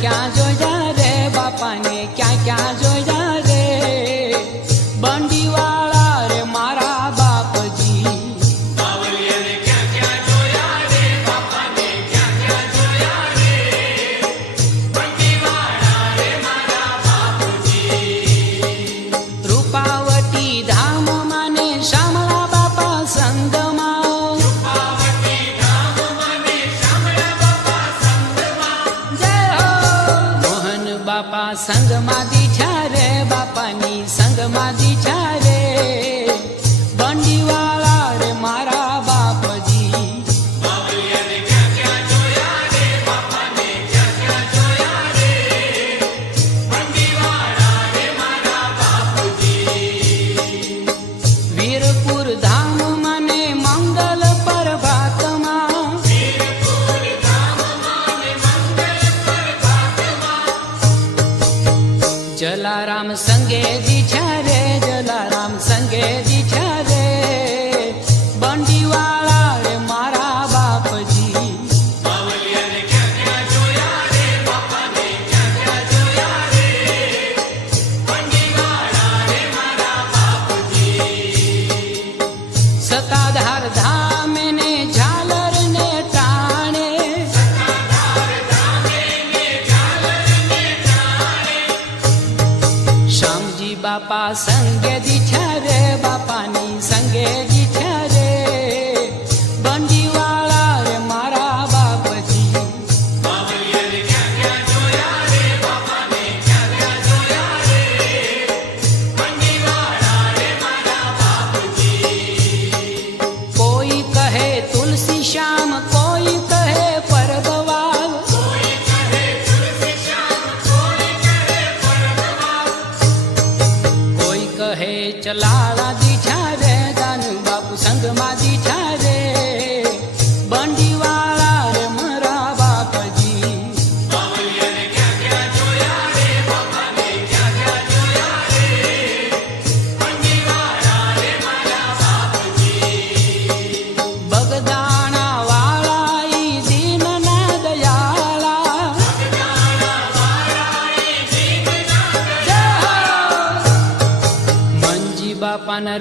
क्या जोया रे बापा ने क्या जोया रे बंडी वाला रे मारा बाप जी। बावलिया ने क्या जोया रे बापा ने क्या जोया रे बंडी वाला रे मारा बाप जी। रूपावती धाम माने शामळा बापा संग माओ। रूपावती धाम माने शामळा बापा संग माओ। जय हो मोहन बापा संग मा दीछा रे बापानी संग मा दीछा रे बंडी वाला रे मारा बाप जी। बावलिया ने क्या जोया रे बापा ने क्या जोया रे बंडी वाला रे मारा बाप जी। वीरपुर धाम माने मंगल प्रभात मां। वीरपुर धाम माने मंगल प्रभात मां। जलाराम संगे दीछा रे जलाराम संगे दीछा रे बंडी वाला रे मारा बाप जी। बावलिया ने क्या जोया रे बापा ने क्या जोया रे बंडी वाला रे मारा बाप जी। सताधार धाम ने झालर ने टाणे। सताधार धामे ने झालर ने टाणे। श्यामजी बापा संगे दीछा रे बापानी संगे दीछा रे बंडी वाला रे मारा बाप जी। बावलिया ने क्या जोया रे बापा ने क्या जोया रे बंडी वाला रे मारा बाप जी। कोई कहे तुलसी श्याम कोई कहे परबवाल। कोई कहे तुलसी श्याम कोई कहे परबवाल। कोई कहे चलाला दीछा रे दानू बापू संग मा दीछा रे बंडी वाला रे मारा बाप जी। बावलिया ने क्या जोया रे बापा ने क्या जोया रे बंडी वाला रे मारा बाप जी। बगदाना वाला ई दीन ना दयाला। बगदाना वाला ई दीन ना जय हो मंजी बापा ना